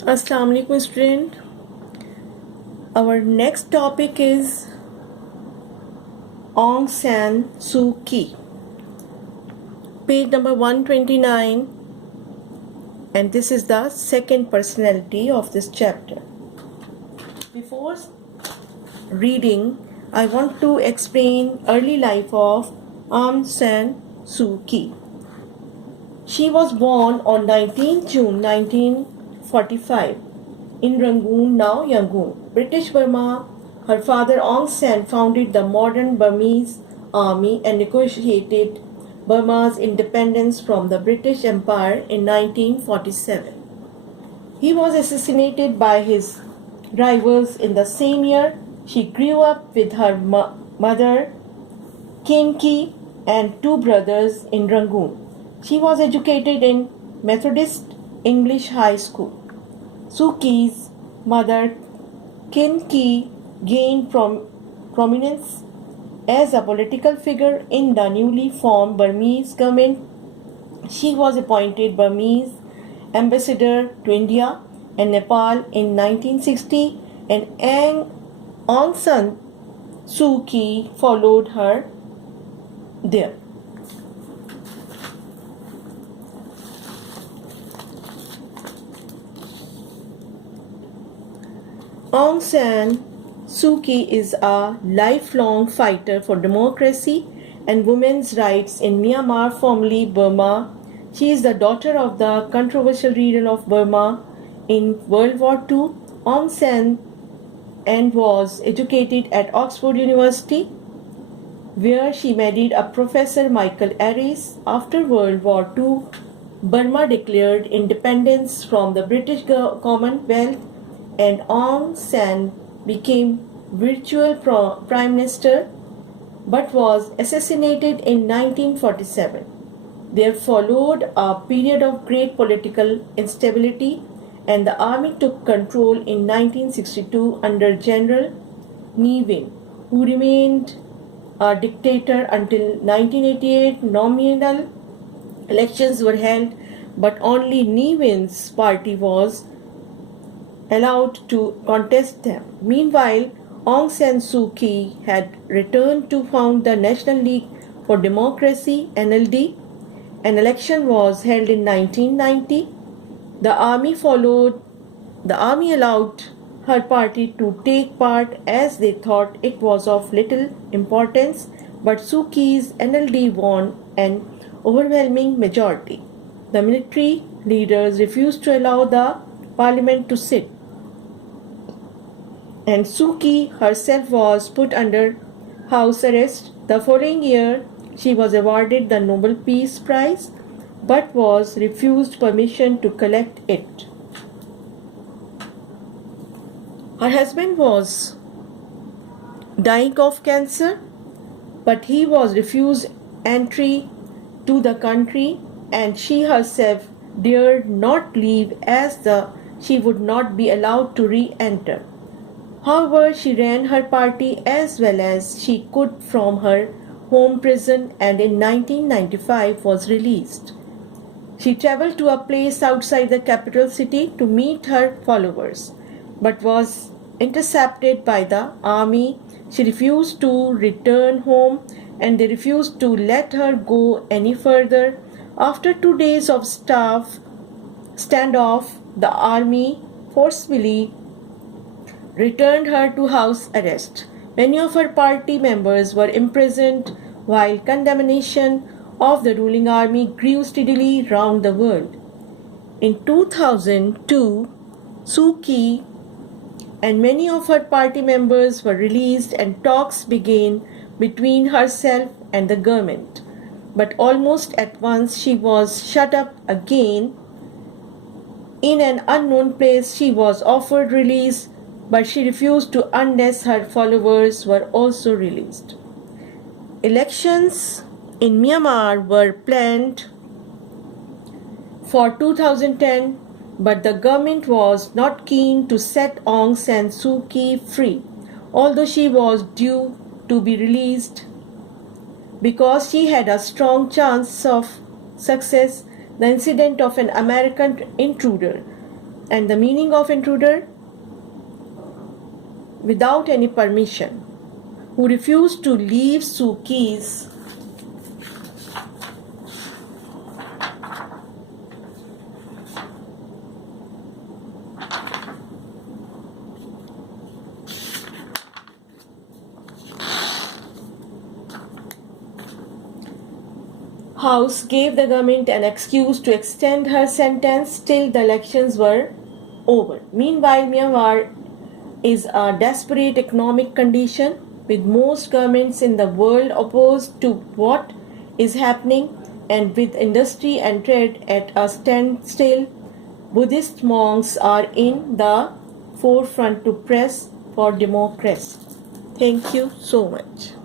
Assalamu alaikum student. Our next topic is Aung San Suu Kyi. Page number 129, and this is the second personality of this chapter. Before reading, I want to explain early life of Aung San Suu Kyi. She was born on 19 June 1945 in Rangoon, now Yangon, British Burma. Her father Aung San founded the modern Burmese army and negotiated Burma's independence from the British Empire in 1947. He was assassinated by his rivals in the same year. She grew up with her mother, Khin Kyi, and two brothers in Rangoon. She was educated in Methodist English High School. Suu Kyi's mother, Khin Kyi, gained prominence as a political figure in the newly formed Burmese government. She was appointed Burmese ambassador to India and Nepal in 1960, and Aung San Suu Kyi followed her there. Aung San Suu Kyi is a lifelong fighter for democracy and women's rights in Myanmar, formerly Burma. She is the daughter of the controversial leader of Burma in World War II. Aung San and was educated at Oxford University, where she married a Professor Michael Aris. After World War II, Burma declared independence from the British Commonwealth, and Aung San became virtual prime minister, but was assassinated in 1947. There followed a period of great political instability, and the army took control in 1962 under General Ne Win, who remained a dictator until 1988. Nominal elections were held, but only Ne Win's party was allowed to contest them. Meanwhile, Aung San Suu Kyi had returned to found the National League for Democracy (NLD). An election was held in 1990. The army allowed her party to take part as they thought it was of little importance, but Suu Kyi's NLD won an overwhelming majority. The military leaders refused to allow the parliament to sit, and Suu Kyi herself was put under house arrest. The following year, she was awarded the Nobel Peace Prize, but was refused permission to collect it. Her husband was dying of cancer, but he was refused entry to the country, and she herself dared not leave as she would not be allowed to re-enter. However, she ran her party as well as she could from her home prison, and in 1995 was released. She traveled to a place outside the capital city to meet her followers, but was intercepted by the army. She refused to return home, and they refused to let her go any further. After 2 days of standoff, the army forcibly returned her to house arrest. Many of her party members were imprisoned, while condemnation of the ruling army grew steadily round the world. In 2002, Suu Kyi and many of her party members were released, and talks began between herself and the government. But almost at once she was shut up again in an unknown place. She was offered release, but she refused to unless her followers were also released. Elections in Myanmar were planned for 2010, but the government was not keen to set Aung San Suu Kyi free, although she was due to be released because she had a strong chance of success. The incident of an American intruder And the meaning of intruder? Without any permission, who refused to leave Suki's house, gave the government an excuse to extend her sentence till the elections were over. Meanwhile, Myanmar is a desperate economic condition, with most governments in the world opposed to what is happening, and with industry and trade at a standstill. Buddhist monks are in the forefront to press for democracy. Thank you so much.